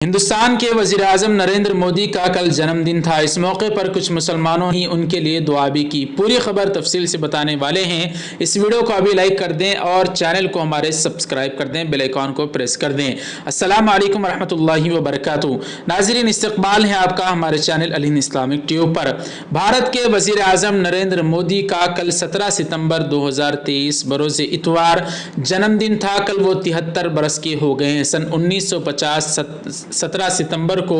हिंदुस्तान के वज़ीर-ए-आज़म नरेंद्र मोदी का कल जन्मदिन था। इस मौके पर कुछ मुसलमानों ही उनके लिए दुआ भी की। पूरी खबर तफसील से बताने वाले हैं। इस वीडियो को अभी लाइक कर दें और चैनल को हमारे सब्सक्राइब कर दें, बेल आइकॉन को प्रेस कर दें। अस्सलाम वालेकुम रहमतुल्लाहि व बरकातुहू। नाज़रीन, इस्तकबाल है आपका हमारे चैनल अल हिंद इस्लामिक ट्यूब पर। भारत के वज़ीर-ए-आज़म नरेंद्र मोदी का कल 17 सितंबर 2023 बरोज़ इतवार जन्मदिन था। कल वो 73 बरस के हो गए हैं। सन 1950 17 सितंबर को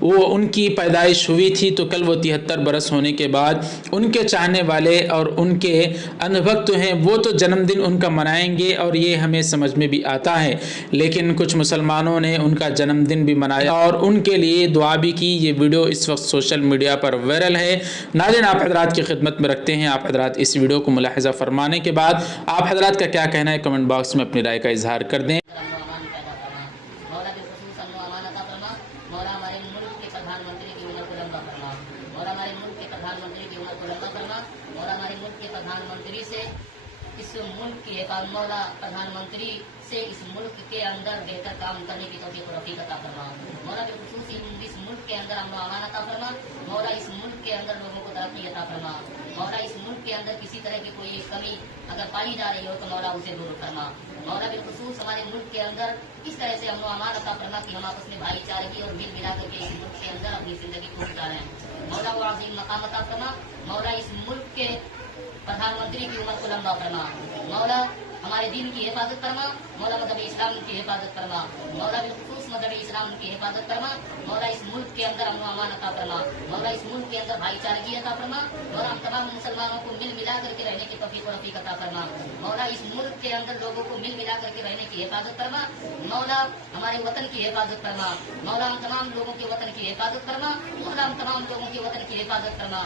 वो उनकी पैदाइश हुई थी। तो कल वो 73 बरस होने के बाद उनके चाहने वाले और उनके अंधभक्त हैं वो तो जन्मदिन उनका मनाएंगे और ये हमें समझ में भी आता है। लेकिन कुछ मुसलमानों ने उनका जन्मदिन भी मनाया और उनके लिए दुआ भी की। ये वीडियो इस वक्त सोशल मीडिया पर वायरल है। नाज़रीन, आप हज़रात की खिदमत में रखते हैं। आप हज़रात इस वीडियो को मुलाहिज़ा फरमाने के बाद आप हज़रात का क्या कहना है कमेंट बॉक्स में अपनी राय का इजहार कर दें। मौला हमारे मुल्क के प्रधानमंत्री की उम्र को लंबा फरमा। मौला हमारे मुल्क के प्रधानमंत्री की उम्र को लंबा फरमा। मौला हमारे मुल्क के प्रधानमंत्री से इस मुल्क की मौला प्रधानमंत्री से इस मुल्क के अंदर बेहतर काम करने की तौफीक और रफ़ीक अता फरमा। मौला बिलखुसूस इस मुल्क के अंदर अमन व अमान अता फरमा। मौला इस मुल्क के अंदर लोगों को तरक्की अता फरमा। मौला इस मुल्क के अंदर किसी तरह की कोई कमी अगर पाई जा रही हो तो मौला उसे दूर फरमा। मौला बिलखुसूस हमारे मुल्क के अंदर इस तरह से अमन व अमान अता फरमा कि हम आपस में भाईचारगी और मिल मिला करके इस मुल्क के अंदर अपनी जिंदगी को गुजारें। मौला वो अज़ीम मकाम अता फरमा। मौला इस मुल्क के प्रधानमंत्री की उम्र को लंबा फरमा। मौला हमारे दीन की हिफाजत फरमा। मौला मज़हब इस्लाम की हिफाजत फरमा। मौला बिलखुसूस मज़हब इस्लाम की हिफाजत फरमा। मौला इस मुल्क के अंदर अमन व अमान अता फरमा। मौला इस मुल्क के अंदर भाईचारगी अता फरमा। मौला हम तमाम मुसलमानों को मिल मिला करके रहने की तौफीक और रफ़ीक अता फरमा। मौला इस मुल्क के अंदर लोगों को मिल मिला करके रहने की हिफाजत फरमा। मौला हमारे वतन की हिफाजत फरमा। मौला हम तमाम लोगों के वतन की हिफाजत फरमा। मौला हम तमाम लोगों के वतन की हिफाजत फरमा।